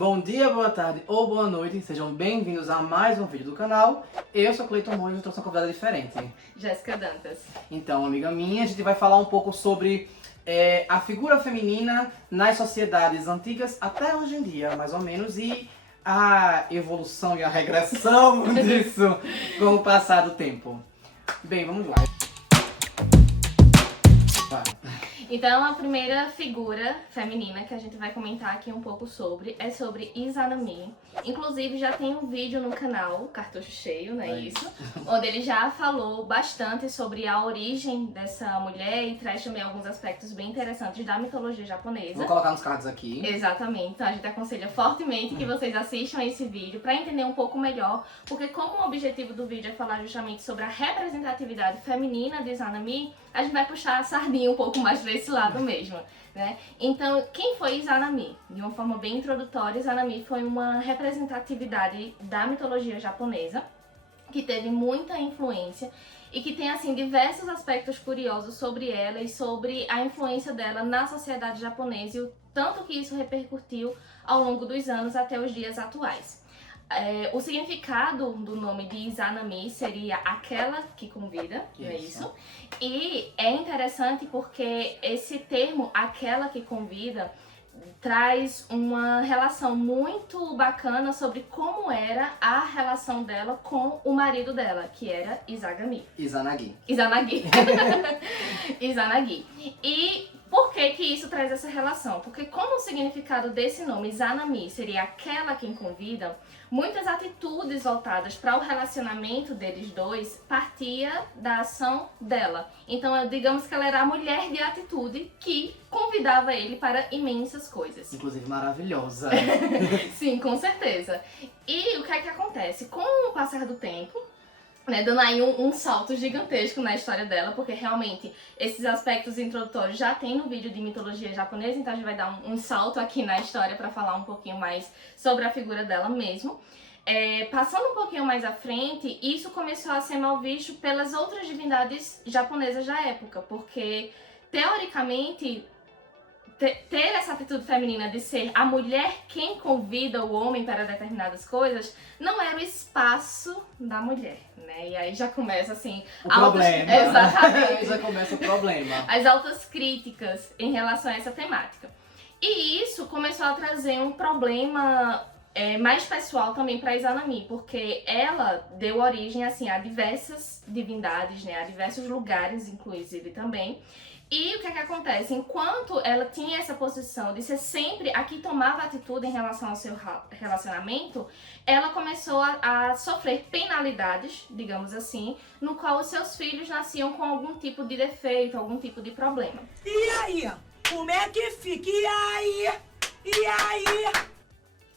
Bom dia, boa tarde ou boa noite, sejam bem-vindos a mais um vídeo do canal. Eu sou Cleiton Monge e trouxe uma convidada diferente. Jéssica Dantas. Então, amiga minha, a gente vai falar um pouco sobre a figura feminina nas sociedades antigas até hoje em dia, mais ou menos, e a evolução e a regressão disso com o passar do tempo. Bem, vamos lá. Vai. Então, a primeira figura feminina que a gente vai comentar aqui um pouco é sobre Izanami. Inclusive, já tem um vídeo no canal, Cartucho Cheio, não é isso? Onde ele já falou bastante sobre a origem dessa mulher e traz também alguns aspectos bem interessantes da mitologia japonesa. Vou colocar nos cards aqui. Exatamente, então a gente aconselha fortemente que vocês assistam esse vídeo para entender um pouco melhor, porque como o objetivo do vídeo é falar justamente sobre a representatividade feminina de Izanami, a gente vai puxar a sardinha um pouco mais para esse lado mesmo, né? Então, quem foi Izanami? De uma forma bem introdutória, Izanami foi uma representatividade da mitologia japonesa que teve muita influência e que tem, assim, diversos aspectos curiosos sobre ela e sobre a influência dela na sociedade japonesa e o tanto que isso repercutiu ao longo dos anos até os dias atuais. O significado do nome de Izanami seria aquela que convida, não é isso? E é interessante porque esse termo, aquela que convida, traz uma relação muito bacana sobre como era a relação dela com o marido dela, que era Izanagi. Izanagi. E por que que isso traz essa relação? Porque como o significado desse nome, Izanami, seria aquela quem convida, muitas atitudes voltadas para o relacionamento deles dois partia da ação dela. Então, digamos que ela era a mulher de atitude que convidava ele para imensas coisas. Inclusive maravilhosa. Sim, com certeza. E o que é que acontece? Com o passar do tempo, né, dando aí um salto gigantesco na história dela, porque realmente esses aspectos introdutórios já tem no vídeo de mitologia japonesa, então a gente vai dar um salto aqui na história para falar um pouquinho mais sobre a figura dela mesmo. Passando um pouquinho mais à frente, isso começou a ser mal visto pelas outras divindades japonesas da época, porque teoricamente ter essa atitude feminina de ser a mulher quem convida o homem para determinadas coisas não era o espaço da mulher, né? E aí já começa assim... O problema. Exatamente. Já começa o problema. As altas críticas em relação a essa temática. E isso começou a trazer um problema mais pessoal também para Izanami, porque ela deu origem assim, a diversas divindades, né? A diversos lugares, inclusive, também. E o que é que acontece? Enquanto ela tinha essa posição de ser sempre a que tomava atitude em relação ao seu relacionamento, ela começou a sofrer penalidades, digamos assim, no qual os seus filhos nasciam com algum tipo de defeito, algum tipo de problema. E aí? Como é que fica? E aí? E aí?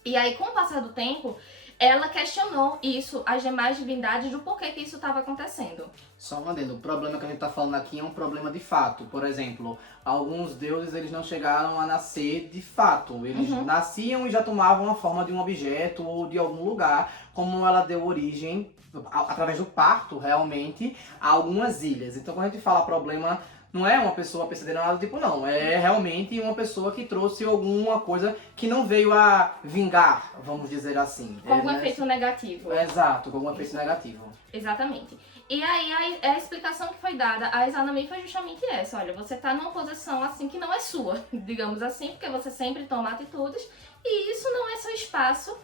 E aí, com o passar do tempo, ela questionou isso, as demais divindades, do porquê que isso estava acontecendo. Só um adendo, o problema que a gente tá falando aqui é um problema de fato. Por exemplo, alguns deuses eles não chegaram a nascer de fato. Eles nasciam e já tomavam a forma de um objeto ou de algum lugar, como ela deu origem, através do parto, realmente, a algumas ilhas. Então, quando a gente fala problema, não é uma pessoa percebendo nada, tipo, não. É realmente uma pessoa que trouxe alguma coisa que não veio a vingar, vamos dizer assim. Com algum efeito negativo. Exato, com algum efeito negativo. Exatamente. E aí a explicação que foi dada a Izanami foi justamente essa. Olha, você tá numa posição assim que não é sua, digamos assim, porque você sempre toma atitudes e isso não é seu espaço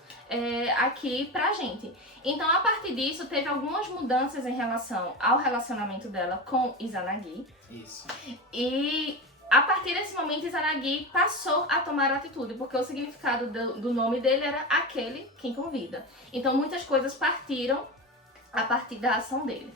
aqui pra gente. Então, a partir disso, teve algumas mudanças em relação ao relacionamento dela com Izanagi. Isso. E a partir desse momento, Izanagi passou a tomar atitude, porque o significado do nome dele era aquele quem convida. Então, muitas coisas partiram a partir da ação dele.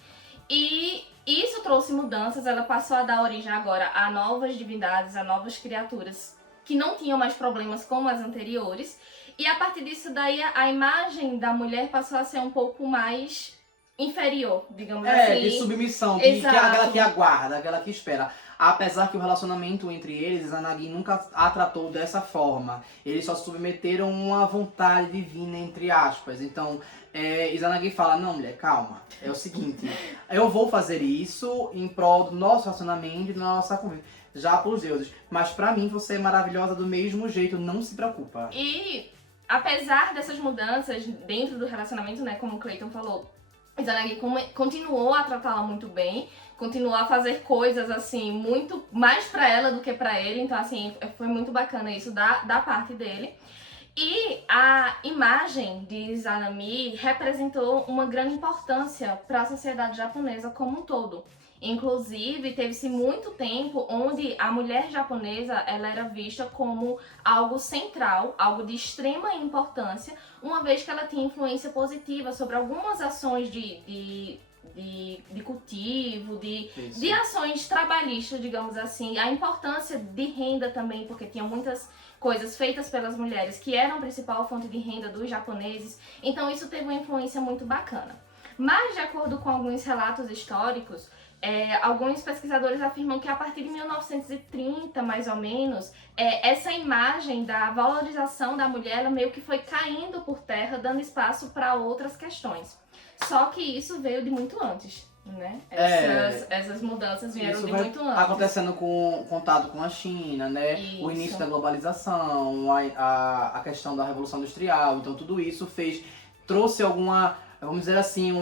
E isso trouxe mudanças, ela passou a dar origem agora a novas divindades, a novas criaturas que não tinham mais problemas como as anteriores. E a partir disso daí a imagem da mulher passou a ser um pouco mais inferior, digamos assim. De submissão, aquela que aguarda, aquela que espera. Apesar que o relacionamento entre eles, Izanagi nunca a tratou dessa forma. Eles só submeteram uma vontade divina, entre aspas. Então, Izanagi fala, não mulher, calma. É o seguinte, eu vou fazer isso em prol do nosso relacionamento e da nossa convivência. Já pros deuses. Mas pra mim você é maravilhosa do mesmo jeito, não se preocupa. E apesar dessas mudanças dentro do relacionamento, né, como o Clayton falou, Izanagi continuou a tratá-la muito bem, continuou a fazer coisas, assim, muito mais pra ela do que pra ele. Então, assim, foi muito bacana isso da parte dele. E a imagem de Izanami representou uma grande importância para a sociedade japonesa como um todo. Inclusive, teve-se muito tempo onde a mulher japonesa ela era vista como algo central, algo de extrema importância, uma vez que ela tinha influência positiva sobre algumas ações de cultivo, de ações trabalhistas, digamos assim. A importância de renda também, porque tinha muitas coisas feitas pelas mulheres que eram a principal fonte de renda dos japoneses. Então isso teve uma influência muito bacana. Mas, de acordo com alguns relatos históricos, alguns pesquisadores afirmam que a partir de 1930, mais ou menos, essa imagem da valorização da mulher ela meio que foi caindo por terra, dando espaço para outras questões. Só que isso veio de muito antes, né? Essas mudanças vieram de muito antes. Acontecendo com contato com a China, né? Isso. O início da globalização, a questão da Revolução Industrial. Então tudo isso trouxe alguma, vamos dizer assim,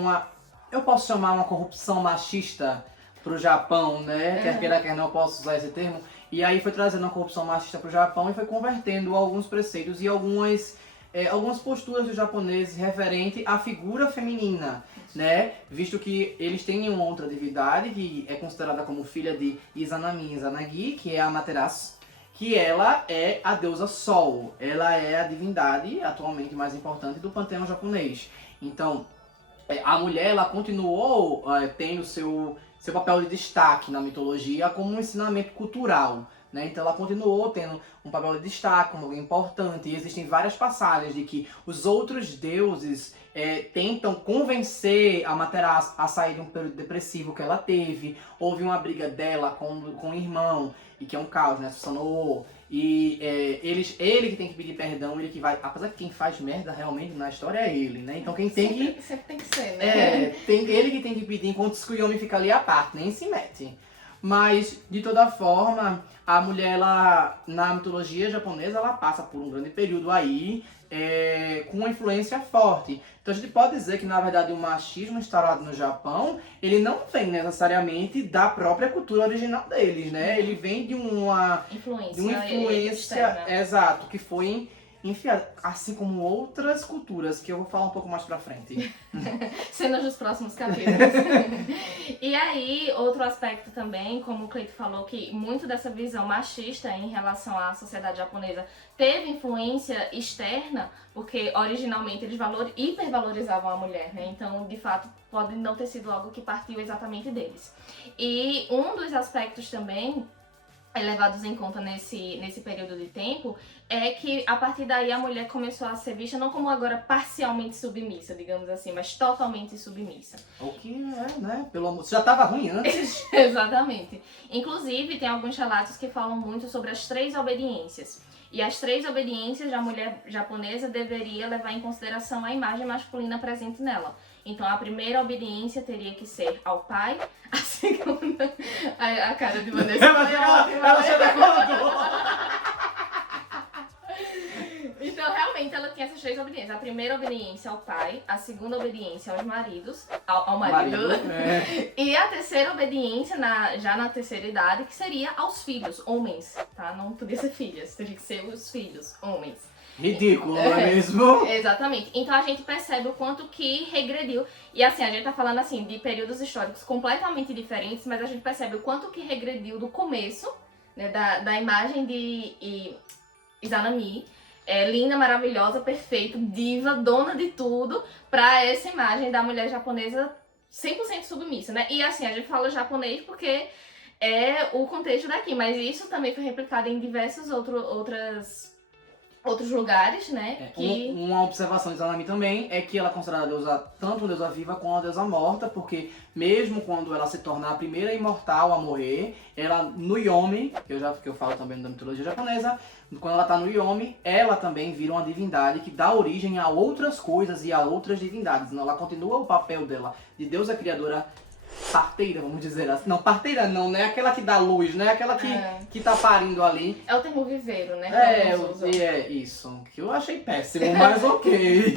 eu posso chamar uma corrupção machista pro Japão, né? Quer queira, quer não, eu posso usar esse termo. E aí foi trazendo uma corrupção machista pro Japão e foi convertendo alguns preceitos e algumas posturas dos japoneses referente à figura feminina, né? Visto que eles têm uma outra divindade que é considerada como filha de Izanami Izanagi, que é a Amaterasu, que ela é a deusa Sol. Ela é a divindade atualmente mais importante do panteão japonês. Então, a mulher ela continuou tendo seu papel de destaque na mitologia como um ensinamento cultural, né? Então ela continuou tendo um papel de destaque, como alguém importante. E existem várias passagens de que os outros deuses tentam convencer a Amaterasu a sair de um período depressivo que ela teve. Houve uma briga dela com o irmão, e que é um caos, né? Susanoo. E ele que tem que pedir perdão, ele que vai... Apesar que quem faz merda realmente na história é ele, né? Então quem tem que... Sempre tem que ser, né? Ele que tem que pedir, enquanto o Tsukuyomi fica ali à parte, nem se mete. Mas, de toda forma, a mulher, ela, na mitologia japonesa, ela passa por um grande período aí, com uma influência forte. Então a gente pode dizer que, na verdade, o machismo instaurado no Japão, ele não vem necessariamente da própria cultura original deles, né? Ele vem de uma influência externa. Exato, que foi enfiada, assim como outras culturas, que eu vou falar um pouco mais pra frente. Cenas dos próximos capítulos. E aí, outro aspecto também, como o Cleito falou, que muito dessa visão machista em relação à sociedade japonesa teve influência externa, porque originalmente eles hipervalorizavam a mulher, né? Então, de fato, pode não ter sido algo que partiu exatamente deles. E um dos aspectos também levados em conta nesse período de tempo é que a partir daí a mulher começou a ser vista não como agora parcialmente submissa, digamos assim, mas totalmente submissa. O que né? Pelo amor... Já tava ruim antes. Exatamente. Inclusive, tem alguns relatos que falam muito sobre as 3 obediências. E as 3 obediências da mulher japonesa deveria levar em consideração a imagem masculina presente nela. Então, a primeira obediência teria que ser ao pai, a segunda... A cara de Vanessa foi ótima. Ela já declarou. Então, realmente, ela tinha essas 3 obediências. A primeira obediência ao pai, a segunda obediência aos maridos, ao marido. E a terceira obediência, já na terceira idade, que seria aos filhos, homens, tá? Não podia ser filhas, teria que ser os filhos, homens. Ridículo, não é mesmo? Exatamente. Então a gente percebe o quanto que regrediu. E assim, a gente tá falando assim de períodos históricos completamente diferentes, mas a gente percebe o quanto que regrediu do começo, né, da imagem de Izanami, linda, maravilhosa, perfeita, diva, dona de tudo, pra essa imagem da mulher japonesa 100% submissa, né? E assim, a gente fala japonês porque é o contexto daqui, mas isso também foi replicado em diversos outros lugares, né? Uma observação de Izanami também é que ela é considerada tanto uma deusa viva como uma deusa morta, porque mesmo quando ela se torna a primeira imortal a morrer, ela no Yomi, que eu falo também da mitologia japonesa, quando ela tá no Yomi, ela também vira uma divindade que dá origem a outras coisas e a outras divindades. Ela continua o papel dela de deusa criadora parteira, vamos dizer assim. Não, parteira não é aquela que dá luz, né? Aquela que tá parindo ali. É o termo viveiro, né? Isso. Que eu achei péssimo, mas ok.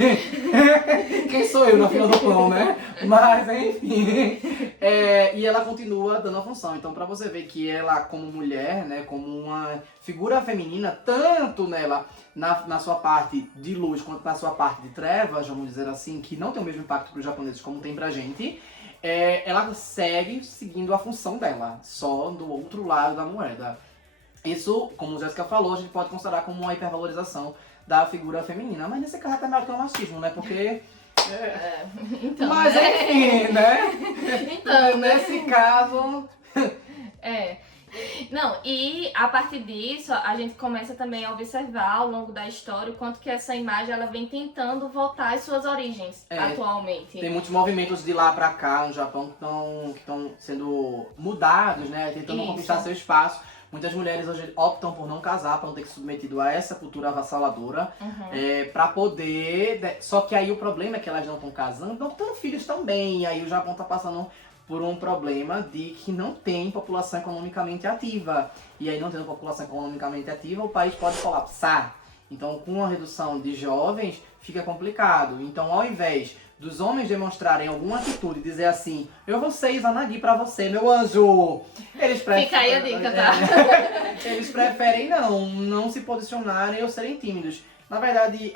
Quem sou eu na fila do pão, né? Mas, enfim. E ela continua dando a função. Então, pra você ver que ela, como mulher, né? Como uma figura feminina, tanto nela, na sua parte de luz, quanto na sua parte de trevas, vamos dizer assim, que não tem o mesmo impacto pros japoneses como tem pra gente, ela segue seguindo a função dela, só do outro lado da moeda. Isso, como a Jéssica falou, a gente pode considerar como uma hipervalorização da figura feminina. Mas nesse caso até maior que o machismo, né? Porque... Então, mas enfim, né? Então, nesse caso... Não, e a partir disso, a gente começa também a observar ao longo da história o quanto que essa imagem ela vem tentando voltar às suas origens atualmente. Tem muitos movimentos de lá pra cá no Japão que estão sendo mudados, né? Tentando conquistar seu espaço. Muitas mulheres hoje optam por não casar, para não ter que ser submetido a essa cultura avassaladora, pra poder... Só que aí o problema é que elas não estão casando, não tendo filhos também. E aí o Japão tá passando por um problema de que não tem população economicamente ativa. E aí, não tendo população economicamente ativa, o país pode colapsar. Então, com a redução de jovens, fica complicado. Então, ao invés dos homens demonstrarem alguma atitude, dizer assim, eu vou ser Izanagi pra você, meu anjo. Eles preferem... Fica aí a dica, tá? Eles preferem não se posicionarem ou serem tímidos. Na verdade,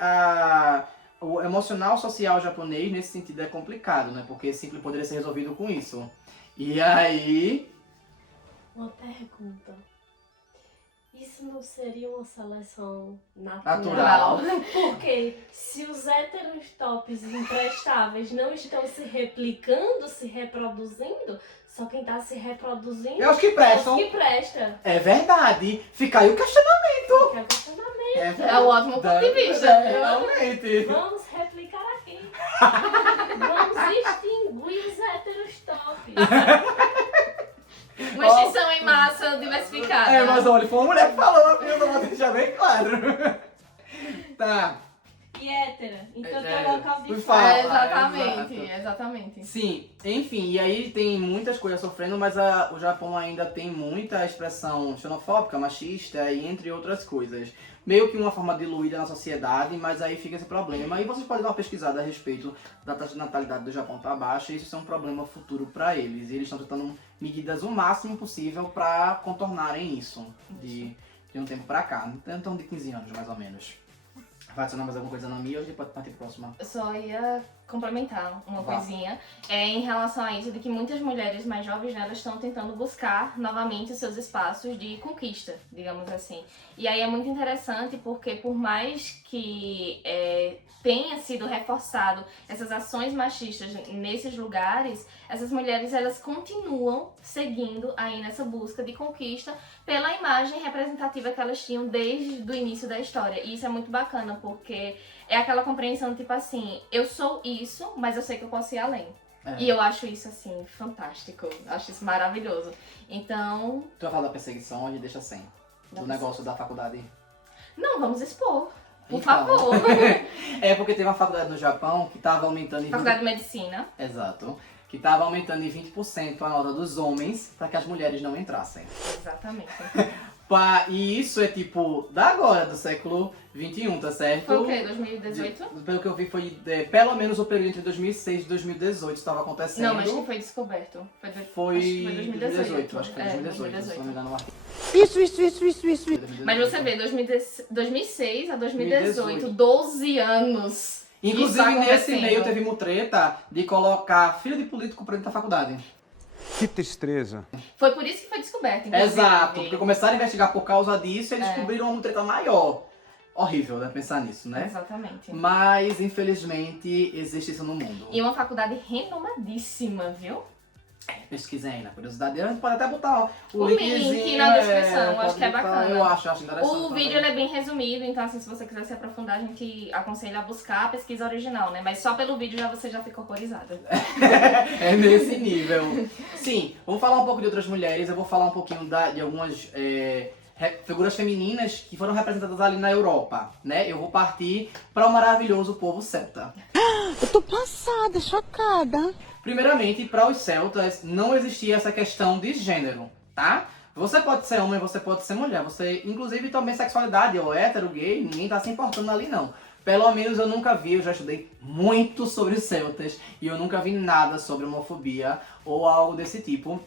o emocional social japonês, nesse sentido, é complicado, né? Porque sempre poderia ser resolvido com isso. E aí... Uma pergunta. Isso não seria uma seleção natural? Porque se os héteros tops imprestáveis não estão se replicando, se reproduzindo, só quem está se reproduzindo é os que prestam. É os que presta. É verdade. Fica aí o questionamento. Que é o questionamento. É um ótimo ponto de vista. Realmente. Vamos replicar aqui. Vamos extinguir os héteros tops. Uma extinção em massa diversificada. Mas olha, foi uma mulher que falou, eu não vou deixar bem claro. Tá. E hétera. Então tem local de fala. Exatamente. Sim, enfim, e aí tem muitas coisas sofrendo, mas o Japão ainda tem muita expressão xenofóbica, machista e entre outras coisas. Meio que uma forma diluída na sociedade, mas aí fica esse problema. E vocês podem dar uma pesquisada a respeito da taxa de natalidade do Japão tá baixa, e isso é um problema futuro para eles. E eles estão tentando medidas o máximo possível para contornarem isso de um tempo para cá. Então de 15 anos, mais ou menos. Vai adicionar mais alguma coisa na minha ou a gente pode partir para a próxima? Eu só ia complementar uma coisinha em relação a isso, de que muitas mulheres mais jovens, né, elas estão tentando buscar novamente os seus espaços de conquista, digamos assim. E aí é muito interessante porque por mais que tenha sido reforçado essas ações machistas nesses lugares, essas mulheres elas continuam seguindo aí nessa busca de conquista pela imagem representativa que elas tinham desde o início da história. E isso é muito bacana porque é aquela compreensão tipo assim, eu sou isso, mas eu sei que eu posso ir além. E eu acho isso assim, fantástico, acho isso maravilhoso. Então... Tu vai falar da perseguição, a gente deixa sem. Do negócio da faculdade. Não, vamos expor. Por Então, favor. É porque teve uma faculdade no Japão que tava aumentando em... Faculdade de Medicina. Exato. Que estava aumentando em 20% a nota dos homens para que as mulheres não entrassem. Exatamente. E isso é tipo, da agora, do século XXI, tá certo? Foi o quê? 2018? Pelo que eu vi, foi pelo menos o período entre 2006 e 2018 estava acontecendo. Não, mas que foi descoberto. Foi acho que foi 2018. Acho que foi 2018, se não me engano. Isso. Mas você vê, 2006 a 2018, 12 anos. Inclusive, nesse meio teve uma treta de colocar filho de político pra dentro da faculdade. Que tristeza. Foi por isso que foi descoberto, inclusive. Exato, porque começaram a investigar por causa disso e eles descobriram uma treta maior. Horrível, né, pensar nisso, né? Exatamente. Mas, infelizmente, existe isso no mundo. E uma faculdade renomadíssima, viu? Pesquisem aí na curiosidade. A gente pode até botar o link na descrição, acho que é bacana. Eu acho interessante. O vídeo ele é bem resumido, então assim, se você quiser se aprofundar, a gente aconselha a buscar a pesquisa original, né? Mas só pelo vídeo você já fica horrorizada. É nesse nível. Sim, vamos falar um pouco de outras mulheres. Eu vou falar um pouquinho de algumas figuras femininas que foram representadas ali na Europa, né? Eu vou partir para o maravilhoso povo celta. Eu tô passada, chocada. Primeiramente, para os celtas não existia essa questão de gênero, tá? Você pode ser homem, você pode ser mulher, você, inclusive, também sexualidade, ou hétero, gay, ninguém tá se importando ali não. Pelo menos eu nunca vi, eu já estudei muito sobre os celtas e eu nunca vi nada sobre homofobia ou algo desse tipo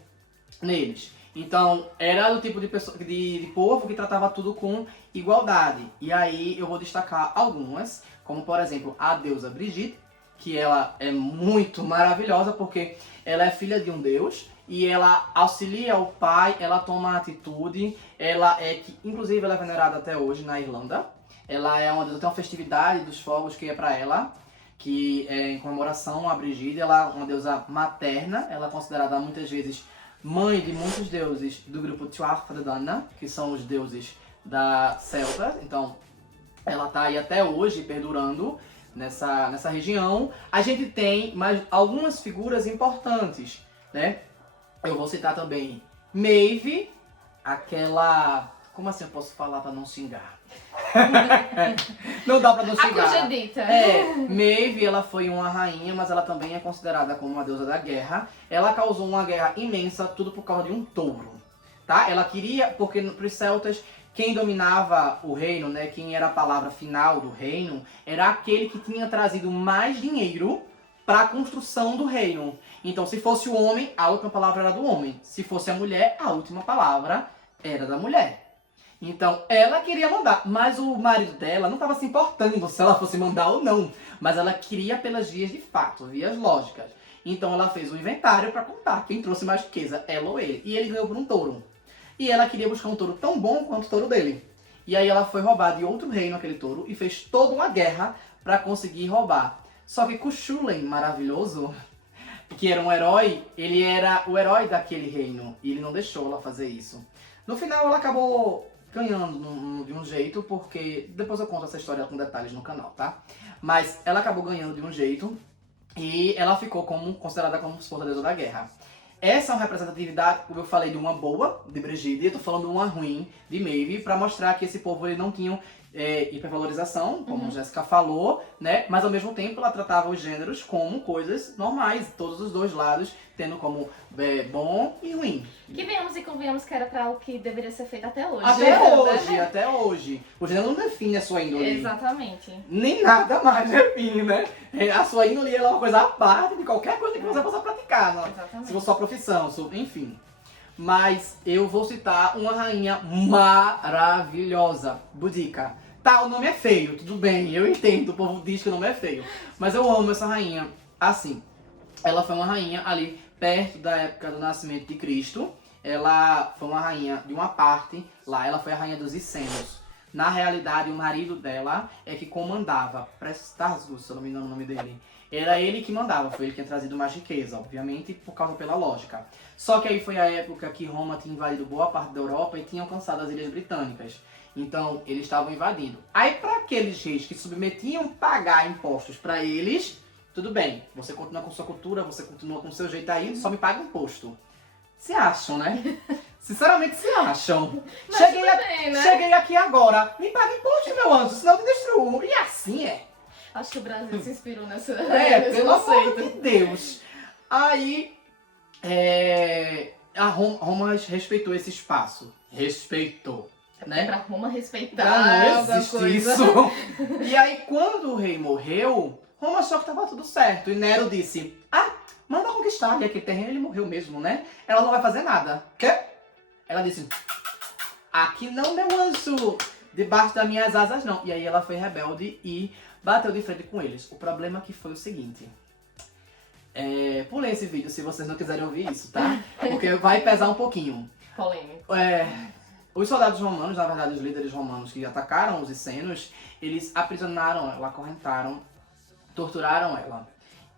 neles. Então, era do tipo de, pessoa, de povo que tratava tudo com igualdade. E aí eu vou destacar algumas, como por exemplo a deusa Brigitte, que ela é muito maravilhosa porque ela é filha de um deus e ela auxilia o pai, ela toma atitude, ela é, inclusive ela é venerada até hoje na Irlanda. Ela é uma deusa, tem uma festividade dos fogos que é pra ela, que é em comemoração a Brigitte. Ela é uma deusa materna, ela é considerada muitas vezes mãe de muitos deuses do grupo Tuatha de Danann, que são os deuses da Celta. Então, ela tá aí até hoje perdurando nessa região. A gente tem mais algumas figuras importantes, né? Eu vou citar também Maeve, aquela... Como assim eu posso falar pra não xingar? Não dá pra não xingar. A congedita. Maeve, ela foi uma rainha, mas ela também é considerada como uma deusa da guerra. Ela causou uma guerra imensa, tudo por causa de um touro, tá? Ela queria, porque pros celtas, quem dominava o reino, né, quem era a palavra final do reino, era aquele que tinha trazido mais dinheiro para a construção do reino. Então, se fosse o homem, a última palavra era do homem. Se fosse a mulher, a última palavra era da mulher. Então, ela queria mandar, mas o marido dela não estava se importando se ela fosse mandar ou não. Mas ela queria pelas vias de fato, vias lógicas. Então, ela fez um inventário para contar quem trouxe mais riqueza, ela ou ele. E ele ganhou por um touro. E ela queria buscar um touro tão bom quanto o touro dele. E aí ela foi roubar de outro reino aquele touro e fez toda uma guerra para conseguir roubar. Só que Cuchulainn, maravilhoso, que era um herói, ele era o herói daquele reino. E ele não deixou ela fazer isso. No final, ela acabou ganhando de um jeito, porque... Depois eu conto essa história com detalhes no canal, tá? Mas ela acabou ganhando de um jeito e ela ficou considerada como esposa deusa da guerra. Essa é uma representatividade, como eu falei, de uma boa, de Brigitte, e eu tô falando de uma ruim, de Maeve, pra mostrar que esse povo ele não tinha hipervalorização, como a Jéssica falou, né? Mas ao mesmo tempo ela tratava os gêneros como coisas normais, todos os dois lados, tendo como bom e ruim. Que venhamos e convenhamos que era pra o que deveria ser feito até hoje. Até hoje. O gênero não define a sua índole. Exatamente. Nem nada mais define, né? A sua índole ela é uma coisa à parte de qualquer coisa que você possa praticar, não? Exatamente. Se for sua profissão, enfim. Mas eu vou citar uma rainha maravilhosa, Boudica. Tá, o nome é feio, tudo bem, eu entendo, o povo diz que o nome é feio. Mas eu amo essa rainha. Assim, ela foi uma rainha ali perto da época do nascimento de Cristo. Ela foi uma rainha de uma parte, lá ela foi a rainha dos Essenos. Na realidade, o marido dela é que comandava, Prestasgus, se eu não me engano o nome dele. Era ele que mandava, foi ele que tinha trazido mais riqueza, obviamente, pela lógica. Só que aí foi a época que Roma tinha invadido boa parte da Europa e tinha alcançado as Ilhas Britânicas. Então, eles estavam invadindo. Aí, para aqueles reis que submetiam pagar impostos para eles, tudo bem, você continua com sua cultura, você continua com o seu jeito aí, só me paga imposto. Se acham, né? Sinceramente, se acham. Cheguei aqui agora, me paga imposto, meu anjo, senão eu te destruo. E assim é. Acho que o Brasil se inspirou nesse Pelo conceito. amor de Deus. Aí, a Roma respeitou esse espaço. Respeitou. Né? Pra Roma respeitar. Não existe isso. E aí, quando o rei morreu, Roma achou que tava tudo certo. E Nero disse, manda conquistar. E aquele terreno ele morreu mesmo, né? Ela não vai fazer nada. Quê? Ela disse, aqui não, meu anjo. Debaixo das minhas asas, não. E aí ela foi rebelde e bateu de frente com eles. O problema que foi o seguinte. Pulei esse vídeo se vocês não quiserem ouvir isso, tá? Porque vai pesar um pouquinho. Polêmico. Os soldados romanos, na verdade os líderes romanos que atacaram os essenos, eles aprisionaram ela, acorrentaram, torturaram ela.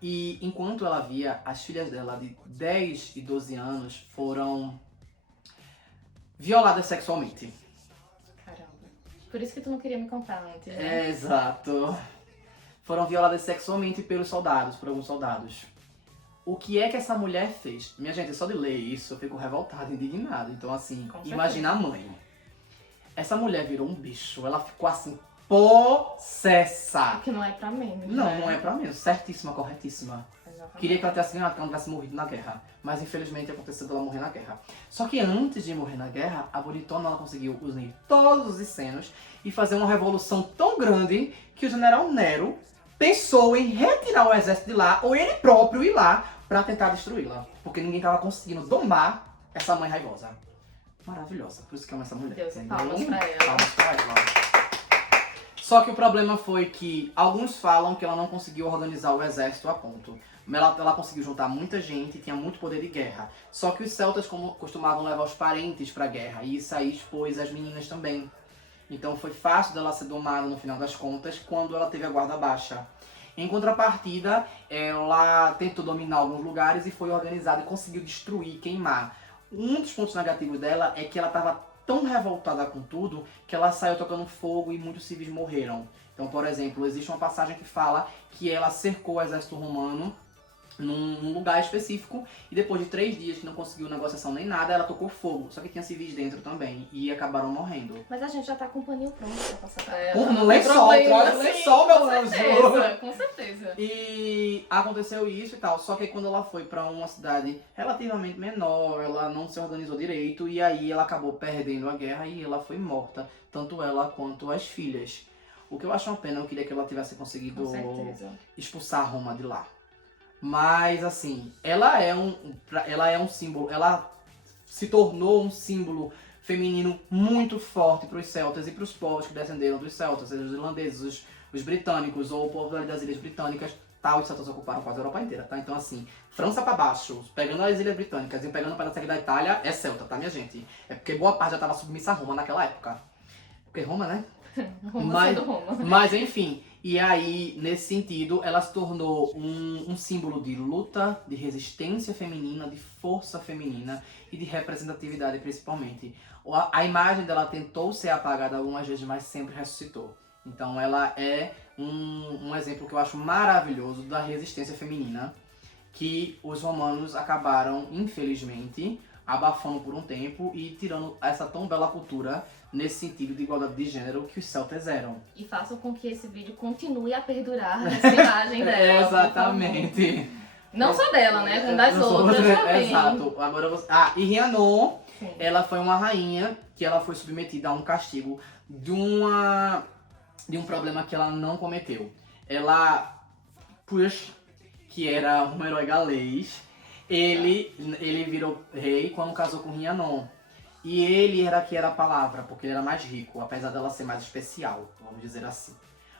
E enquanto ela via, as filhas dela de 10 e 12 anos foram violadas sexualmente. Caramba. Por isso que tu não queria me contar antes, né? Exato. Foram violadas sexualmente pelos soldados, por alguns soldados. O que é que essa mulher fez? Minha gente, só de ler isso eu fico revoltado, indignado. Então assim, imagina a mãe. Essa mulher virou um bicho, ela ficou assim, possessa. Que não é pra menos. Não, né? não é pra menos, certíssima, corretíssima. Exatamente. Queria que ela tivesse ganhado, que ela não tivesse morrido na guerra. Mas infelizmente aconteceu dela morrer na guerra. Só que antes de morrer na guerra, a bonitona ela conseguiu unir todos os essenos e fazer uma revolução tão grande que o general Nero pensou em retirar o exército de lá, ou ele próprio ir lá, pra tentar destruí-la. Porque ninguém tava conseguindo domar essa mãe raivosa. Maravilhosa, por isso que eu amo essa mulher. Deus, entendeu? palmas pra ela. Palmas pra ela. Só que o problema foi que alguns falam que ela não conseguiu organizar o exército a ponto. Ela conseguiu juntar muita gente e tinha muito poder de guerra. Só que os celtas costumavam levar os parentes pra guerra, e isso aí expôs as meninas também. Então foi fácil dela ser domada no final das contas quando ela teve a guarda baixa. Em contrapartida, ela tentou dominar alguns lugares e foi organizada e conseguiu destruir, queimar. Um dos pontos negativos dela é que ela estava tão revoltada com tudo que ela saiu tocando fogo e muitos civis morreram. Então, por exemplo, existe uma passagem que fala que ela cercou o exército romano num lugar específico e depois de 3 dias que não conseguiu negociação nem nada, ela tocou fogo. Só que tinha civis dentro também e acabaram morrendo. Mas a gente já tá com o paninho pronto pra passar pra ela. Um Não tem lençol, problema, traz um sim, lençol, meu com anjo. certeza, com certeza. E aconteceu isso e tal, só que quando ela foi pra uma cidade relativamente menor, ela não se organizou direito e aí ela acabou perdendo a guerra e ela foi morta, tanto ela quanto as filhas. O que eu acho uma pena, eu queria que ela tivesse conseguido Com certeza. expulsar Roma de lá. Mas assim, ela é um símbolo, ela se tornou um símbolo feminino muito forte para os celtas e para os povos que descenderam dos celtas, seja os irlandeses, os britânicos ou o povo das Ilhas Britânicas. Tá, os celtas ocuparam quase a Europa inteira, tá? Então assim, França para baixo, pegando as Ilhas Britânicas e pegando para a da Itália, é celta, tá, minha gente? É porque boa parte já estava submissa a Roma naquela época. Porque Roma, né? Roma sendo Roma. Mas enfim, e aí, nesse sentido, ela se tornou um símbolo de luta, de resistência feminina, de força feminina e de representatividade principalmente. A imagem dela tentou ser apagada algumas vezes, mas sempre ressuscitou. Então ela é um exemplo que eu acho maravilhoso da resistência feminina, que os romanos acabaram, infelizmente, abafando por um tempo e tirando essa tão bela cultura nesse sentido de igualdade de gênero que os celtas eram. E façam com que esse vídeo continue a perdurar nessa imagem dela. Exatamente. Não só dela, né? Como das Não sou outras outra- também. Exato. Agora você... e Rhiannon, Sim. ela foi uma rainha que ela foi submetida a um castigo de um problema que ela não cometeu. Ela, Push, que era um herói galês, ele virou rei quando casou com Rhiannon. E ele era que era a palavra, porque ele era mais rico, apesar dela ser mais especial, vamos dizer assim.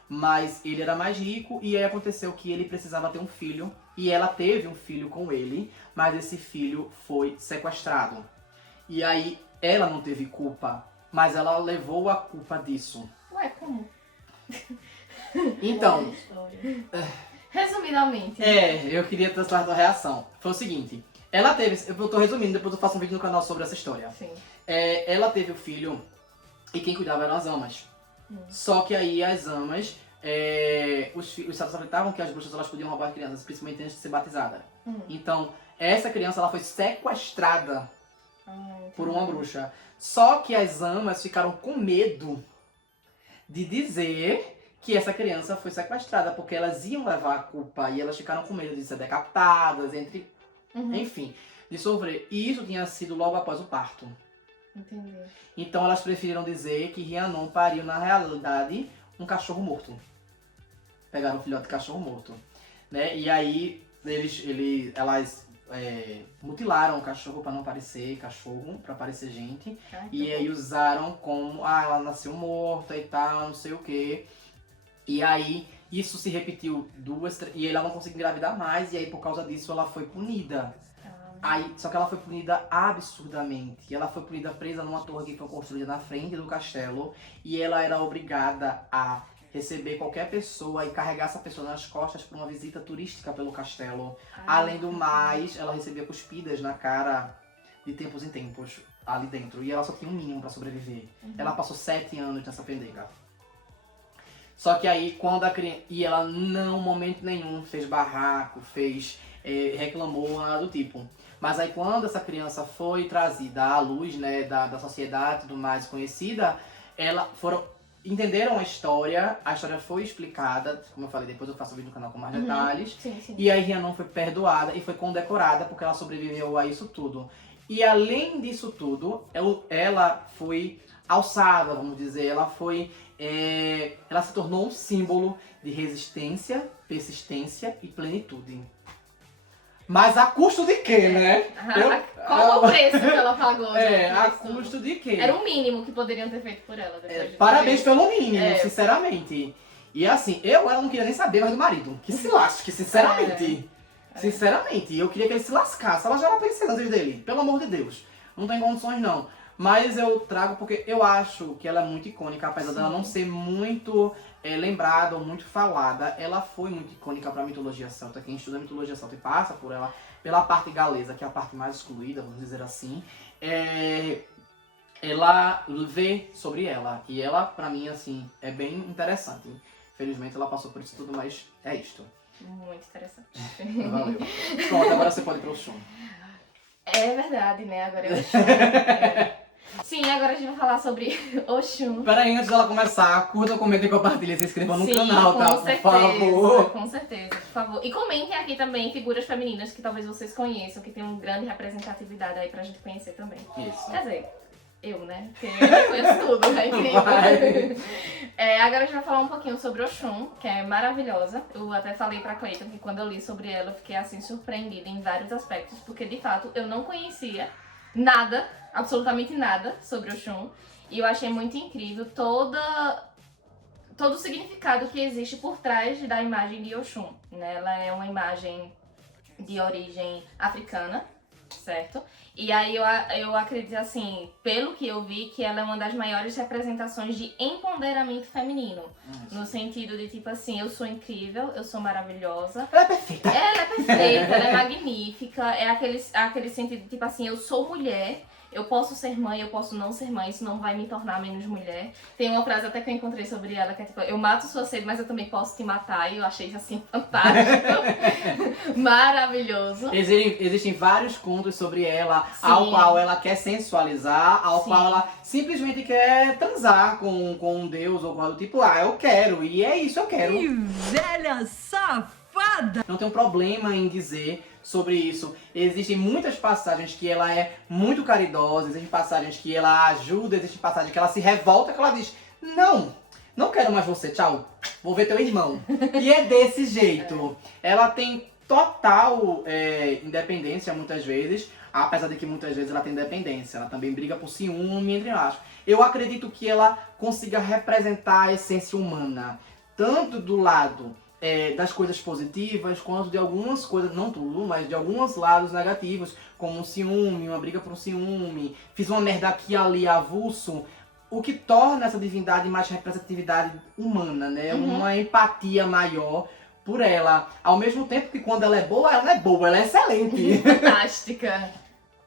Mas ele era mais rico e aí aconteceu que ele precisava ter um filho. E ela teve um filho com ele, mas esse filho foi sequestrado. E aí ela não teve culpa, mas ela levou a culpa disso. Ué, como? Então, Resumidamente. eu queria ter a tua reação. Foi o seguinte, ela teve, eu tô resumindo, depois eu faço um vídeo no canal sobre essa história. Sim. Ela teve o filho e quem cuidava eram as amas. Só que aí as amas, os celtas acreditavam que as bruxas elas podiam roubar as crianças, principalmente antes de ser batizada. Então, essa criança ela foi sequestrada por uma bruxa. Só que as amas ficaram com medo de dizer que essa criança foi sequestrada, porque elas iam levar a culpa e elas ficaram com medo de ser decapitadas, enfim, de sofrer. E isso tinha sido logo após o parto. Entendi. Então elas preferiram dizer que Rhiannon pariu, na realidade, um cachorro morto. Pegaram um filhote de cachorro morto. Né? E aí elas mutilaram o cachorro para não parecer cachorro, para parecer gente. Ai, E aí usaram como, ela nasceu morta e tal, não sei o quê. E aí isso se repetiu e ela não conseguiu engravidar mais, e aí por causa disso ela foi punida. Só que ela foi punida absurdamente. Ela foi punida presa numa torre que foi construída na frente do castelo. E ela era obrigada a receber qualquer pessoa e carregar essa pessoa nas costas para uma visita turística pelo castelo. Além do mais, ela recebia cuspidas na cara de tempos em tempos ali dentro. E ela só tinha um mínimo para sobreviver. Ela passou 7 anos nessa pendenga. Só que aí, quando a criança... E ela não, momento nenhum, fez barraco, reclamou, nada do tipo. Mas aí, quando essa criança foi trazida à luz, né, da sociedade e tudo mais conhecida, entenderam a história foi explicada, como eu falei, depois eu faço um vídeo no canal com mais detalhes. Sim, sim. E aí Rhiannon foi perdoada e foi condecorada porque ela sobreviveu a isso tudo. E além disso tudo, ela foi alçada, vamos dizer, ela se tornou um símbolo de resistência, persistência e plenitude. Mas a custo de quê, né? Qual o preço que ela pagou? A custo de quê? Era o mínimo que poderiam ter feito por ela. Depois de Parabéns tudo pelo mínimo, sinceramente. E assim, ela não queria nem saber mais do marido. Que se lasque, sinceramente. Sinceramente, eu queria que ele se lascasse. Ela já era princesa antes dele, pelo amor de Deus. Não tem condições, não. Mas eu trago porque eu acho que ela é muito icônica, apesar dela não ser muito lembrada ou muito falada. Ela foi muito icônica para a mitologia celta. Quem estuda a mitologia celta e passa por ela, pela parte galesa, que é a parte mais excluída, vamos dizer assim, ela vê sobre ela. E ela, pra mim, assim, é bem interessante. Felizmente ela passou por isso tudo, mas é isto. Muito interessante. Valeu. Pronto, agora você pode ir pro chão. É verdade, né? Agora é Oxum. Sim, agora a gente vai falar sobre Oxum. Peraí, antes dela começar, curta, comentem, compartilhem, se inscrevam no canal, tá? Certeza, por favor. Com certeza, por favor. E comentem aqui também figuras femininas que talvez vocês conheçam, que tem uma grande representatividade aí pra gente conhecer também. Isso. Quer dizer, eu, né? Porque eu conheço tudo, né? Incrível. Agora a gente vai falar um pouquinho sobre Oxum, que é maravilhosa. Eu até falei pra Cleiton que quando eu li sobre ela, eu fiquei assim surpreendida em vários aspectos, porque de fato eu não conhecia nada, absolutamente nada sobre Oxum. E eu achei muito incrível todo o significado que existe por trás da imagem de Oxum, né? Ela é uma imagem de origem africana, certo? E aí eu acredito, assim, pelo que eu vi, que ela é uma das maiores representações de empoderamento feminino. No sentido de, tipo assim, eu sou incrível, eu sou maravilhosa. Ela é perfeita. Ela é perfeita, ela é magnífica. É aquele sentido de, tipo assim, eu sou mulher. Eu posso ser mãe, eu posso não ser mãe, isso não vai me tornar menos mulher. Tem uma frase até que eu encontrei sobre ela, que é tipo, eu mato sua sede, mas eu também posso te matar. E eu achei isso assim fantástico. Maravilhoso. Existem vários contos sobre ela, Sim. ao qual ela quer sensualizar, ao Sim. qual ela simplesmente quer transar com um deus ou algo do tipo, eu quero, e é isso, eu quero. Que velha safada! Não tem um problema em dizer sobre isso. Existem muitas passagens que ela é muito caridosa, existem passagens que ela ajuda, existem passagens que ela se revolta, que ela diz, não quero mais você, tchau, vou ver teu irmão. E é desse jeito. Ela tem total independência muitas vezes, apesar de que muitas vezes ela tem dependência. Ela também briga por ciúme, entre aspas. Eu acredito que ela consiga representar a essência humana, tanto do lado das coisas positivas, quanto de algumas coisas, não tudo, mas de alguns lados negativos, como um ciúme, uma briga por um ciúme, fiz uma merda aqui e ali avulso, o que torna essa divindade mais representatividade humana, né? Uma empatia maior por ela. Ao mesmo tempo que quando ela é boa, ela não é boa, ela é excelente. Fantástica.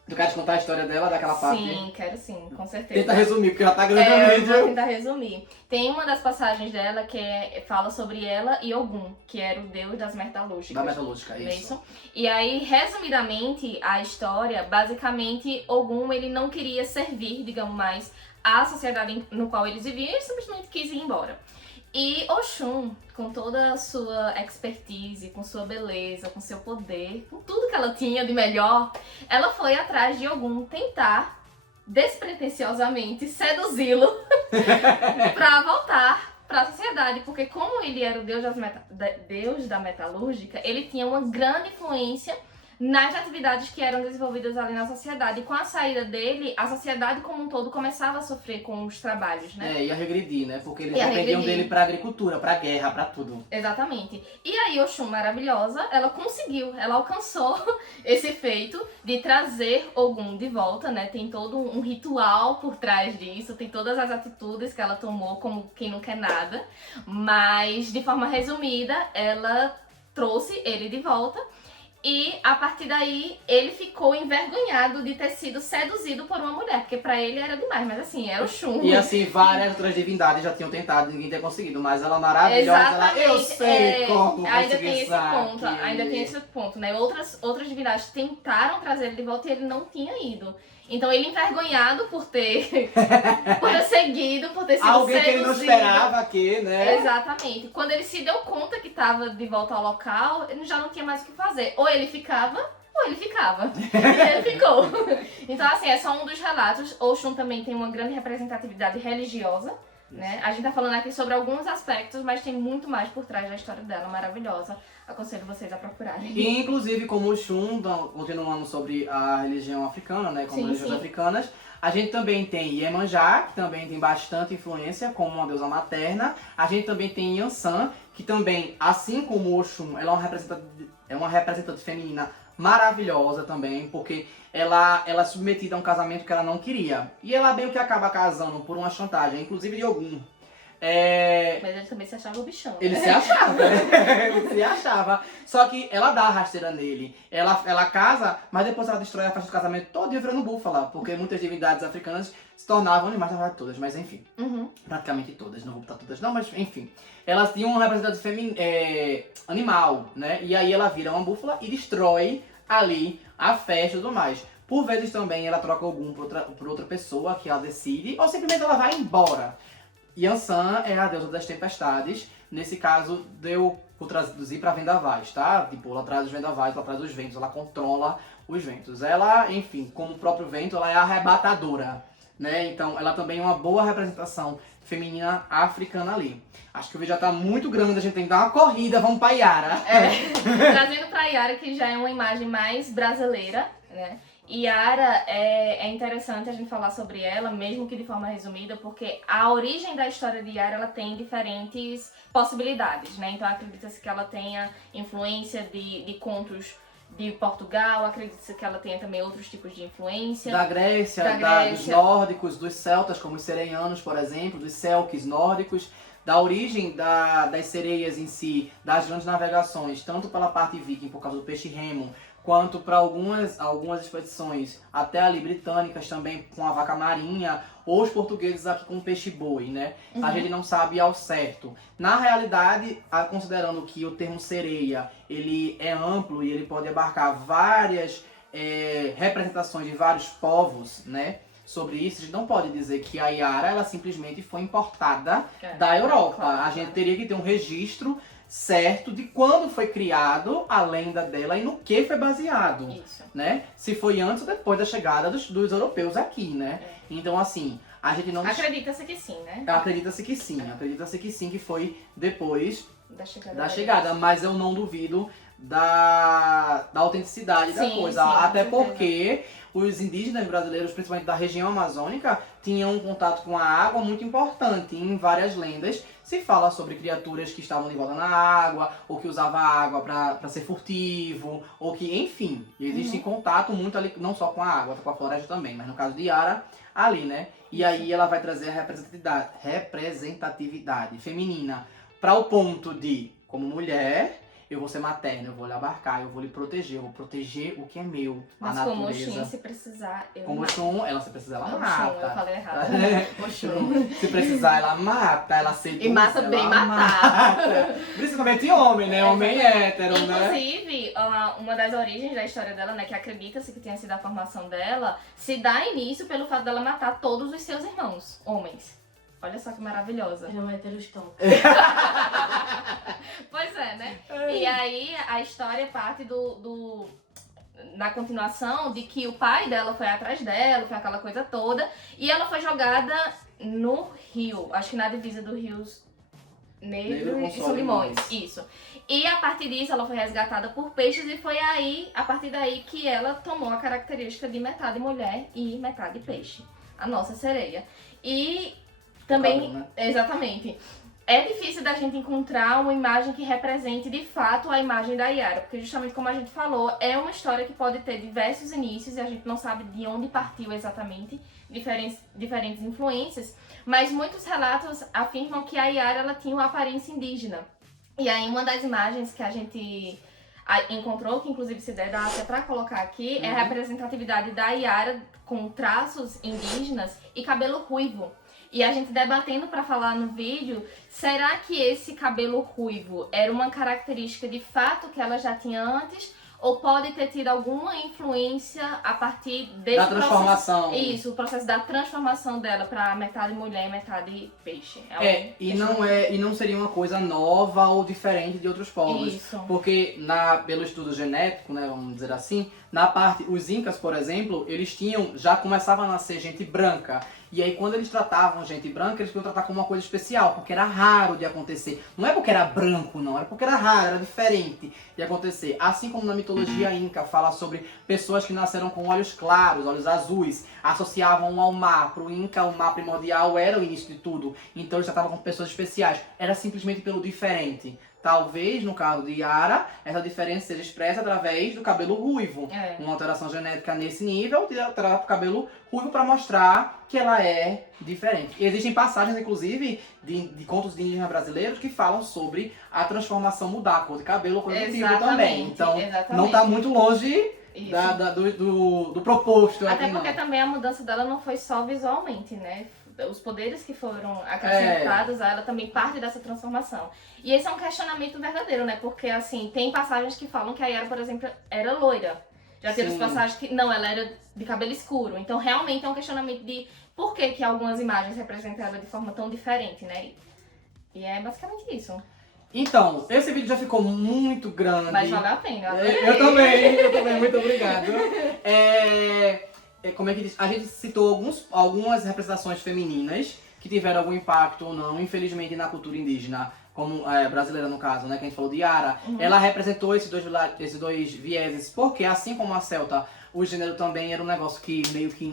Tu quer contar a história dela, daquela parte? Sim, quero sim, com certeza. Tenta resumir, porque já tá grande o Eu vídeo. vou tentar resumir. Tem uma das passagens dela que fala sobre ela e Ogum, que era o deus das metalúrgicas. Da metalúrgica, Não é isso. E aí, resumidamente, a história, basicamente, Ogum, ele não queria servir, digamos mais, à sociedade no qual eles viviam, ele simplesmente quis ir embora. E Oxum, com toda a sua expertise, com sua beleza, com seu poder, com tudo que ela tinha de melhor, ela foi atrás de Ogum tentar, despretensiosamente, seduzi-lo pra voltar pra sociedade. Porque como ele era o deus da metalúrgica, ele tinha uma grande influência nas atividades que eram desenvolvidas ali na sociedade. E com a saída dele, a sociedade como um todo começava a sofrer com os trabalhos, né? Ia regredir, né? Porque eles Ia dependiam regredir. dele pra agricultura, pra guerra, pra tudo. Exatamente. E aí Oxum, maravilhosa, ela conseguiu, ela alcançou esse feito de trazer Ogum de volta, né? Tem todo um ritual por trás disso, tem todas as atitudes que ela tomou como quem não quer nada. Mas, de forma resumida, ela trouxe ele de volta. E, a partir daí, ele ficou envergonhado de ter sido seduzido por uma mulher, porque pra ele era demais, mas assim, era o Oxum. E assim, várias outras divindades já tinham tentado, ninguém ter conseguido, mas ela maravilhosa, ela, eu sei como ainda conseguir tem esse ponto, aqui. ainda tem esse ponto, né? Outras divindades tentaram trazer ele de volta e ele não tinha ido. Então ele envergonhado por ter seguido, por ter sido Alguém que ele não seduzido. esperava aqui, né? Exatamente. Quando ele se deu conta que estava de volta ao local, ele já não tinha mais o que fazer. Ou ele ficava, ou ele ficava. E ele ficou. Então, assim, é só um dos relatos. Oxum também tem uma grande representatividade religiosa, né? A gente tá falando aqui sobre alguns aspectos, mas tem muito mais por trás da história dela, maravilhosa. Aconselho vocês a procurarem. E, inclusive, como o Oxum, continuando sobre a religião africana, né? Como Sim, religiões sim. africanas, a gente também tem Iemanjá, que também tem bastante influência como uma deusa materna. A gente também tem Yansan, que também, assim como o Oxum, ela é uma representante feminina maravilhosa também, porque ela é submetida a um casamento que ela não queria. E ela meio que acaba casando por uma chantagem, inclusive de Ogum. Mas ele também se achava o bichão. Ele se achava, né? Ele se achava. Só que ela dá a rasteira nele. Ela casa, mas depois ela destrói a festa do casamento todo dia virando búfala. Porque muitas divindades africanas se tornavam animais, na verdade todas, mas enfim. Uhum. Praticamente todas, não vou botar todas não, mas enfim. Elas tinham uma representação animal, né? E aí ela vira uma búfala e destrói ali a festa e tudo mais. Por vezes também ela troca algum por outra pessoa que ela decide, ou simplesmente ela vai embora. Yansan é a deusa das tempestades. Nesse caso, vou traduzir para vendavais, tá? Tipo, ela traz os vendavais, ela traz os ventos, ela controla os ventos. Ela, enfim, como o próprio vento, ela é arrebatadora, né? Então, ela também é uma boa representação feminina africana ali. Acho que o vídeo já tá muito grande, a gente tem que dar uma corrida, vamos pra Yara. Trazendo pra Yara, que já é uma imagem mais brasileira, né? Yara é interessante a gente falar sobre ela, mesmo que de forma resumida, porque a origem da história de Yara ela tem diferentes possibilidades, né? Então acredita-se que ela tenha influência de contos de Portugal, acredita-se que ela tenha também outros tipos de influência. Da Grécia, dos nórdicos, dos celtas, como os sereianos, por exemplo, dos selques nórdicos, da origem das sereias em si, das grandes navegações, tanto pela parte viking, por causa do peixe-remo, quanto para algumas expedições, até ali britânicas também, com a vaca marinha, ou os portugueses aqui com o peixe-boi, né? Uhum. A gente não sabe ao certo. Na realidade, considerando que o termo sereia, ele é amplo e ele pode abarcar várias representações de vários povos, né? Sobre isso, a gente não pode dizer que a Yara, ela simplesmente foi importada da Europa. Claro. A gente teria que ter um registro certo de quando foi criado a lenda dela e no que foi baseado, Isso. né? Se foi antes ou depois da chegada dos europeus aqui, né? Então, assim, a gente não... Acredita-se que sim, né? Acredita-se que sim, que foi depois Da chegada, mas eu não duvido da autenticidade da Sim, coisa, sim, com até certeza. porque os indígenas brasileiros, principalmente da região amazônica, tinham um contato com a água muito importante. Em várias lendas se fala sobre criaturas que estavam de volta na água, ou que usavam a água para ser furtivo, ou que, enfim, existe contato muito ali, não só com a água, com a floresta também, mas no caso de Yara, ali, né? E aí ela vai trazer a representatividade feminina para o ponto de, como mulher, eu vou ser materna, eu vou lhe abarcar, eu vou lhe proteger, eu vou proteger o que é meu, Mas a como natureza. Oxum, se precisar, eu Como mato. Oxum, ela se precisar, ela Oxum, mata. eu falei errado. Oxum, se precisar, ela mata, ela seduz, E mata ela bem mata. matado. Principalmente homem, né? Homem hétero, né? Inclusive, uma das origens da história dela, né, que acredita-se que tenha sido a formação dela, se dá início pelo fato dela matar todos os seus irmãos, homens. Olha só que maravilhosa. Ele é um heterostão. Pois é, né? E aí a história parte na continuação de que o pai dela foi atrás dela, foi aquela coisa toda, e ela foi jogada no rio, acho que na divisa do Rios Negro e Solimões. Isso. E a partir disso ela foi resgatada por peixes e foi aí, a partir daí, que ela tomou a característica de metade mulher e metade peixe. A nossa sereia. E também, Cabra, né? exatamente, é difícil da gente encontrar uma imagem que represente de fato a imagem da Yara, porque justamente como a gente falou, é uma história que pode ter diversos inícios e a gente não sabe de onde partiu exatamente, diferentes influências, mas muitos relatos afirmam que a Yara ela tinha uma aparência indígena. E aí uma das imagens que a gente encontrou, que inclusive se der, dá até pra colocar aqui, é a representatividade da Yara com traços indígenas e cabelo ruivo. E a gente debatendo pra falar no vídeo, será que esse cabelo ruivo era uma característica de fato que ela já tinha antes? ou pode ter tido alguma influência a partir desse Da transformação. processo. Isso, o processo da transformação dela para metade mulher e metade peixe. E não seria uma coisa nova ou diferente de outros povos. Isso. Porque pelo estudo genético, né, vamos dizer assim, os incas, por exemplo, eles já começavam a nascer gente branca. E aí quando eles tratavam gente branca, eles podiam tratar como uma coisa especial, porque era raro de acontecer. Não é porque era branco, não, era porque era raro, era diferente de acontecer. Assim como na mitologia inca fala sobre pessoas que nasceram com olhos claros, olhos azuis, associavam ao mar. Pro inca, o mar primordial era o início de tudo. Então eles tratavam como pessoas especiais. Era simplesmente pelo diferente. Talvez, no caso de Yara, essa diferença seja expressa através do cabelo ruivo. Uma alteração genética nesse nível, de alterar o cabelo ruivo para mostrar que ela é diferente. E existem passagens, inclusive, de contos de indígenas brasileiros que falam sobre a transformação, mudar a cor de cabelo, coisa do tipo também. Então, não está muito longe do proposto. Até aqui, porque não. também a mudança dela não foi só visualmente, né? Os poderes que foram acrescentados a ela também parte dessa transformação. E esse é um questionamento verdadeiro, né? Porque, assim, tem passagens que falam que a Yara, por exemplo, era loira. Já teve passagens que, não, ela era de cabelo escuro. Então, realmente é um questionamento de por que algumas imagens representam ela de forma tão diferente, né? E é basicamente isso. Então, esse vídeo já ficou muito grande. Mas valeu a pena. Eu também, muito obrigado. Como é que diz? A gente citou algumas representações femininas que tiveram algum impacto ou não, infelizmente, na cultura indígena, como brasileira no caso, né, que a gente falou de Yara. Ela representou esses dois vieses, porque assim como a celta, o gênero também era um negócio que meio que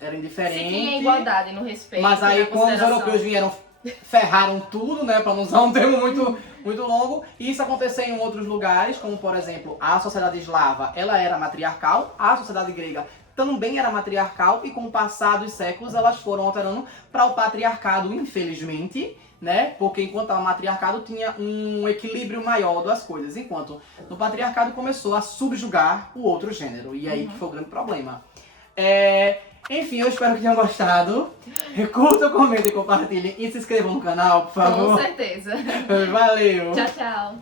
era indiferente. Se tinha igualdade no respeito. Mas aí quando os europeus vieram, ferraram tudo, né, para não usar um termo muito longo, e isso aconteceu em outros lugares, como por exemplo, a sociedade eslava, ela era matriarcal, a sociedade grega também era matriarcal, e com o passar dos séculos elas foram alterando para o patriarcado, infelizmente, né? Porque enquanto o matriarcado tinha um equilíbrio maior das coisas, enquanto no patriarcado começou a subjugar o outro gênero, e aí que foi o grande problema. Enfim, eu espero que tenham gostado. Curtam, comentem, compartilhem e se inscrevam no canal, por favor. Com certeza. Valeu! Tchau, tchau.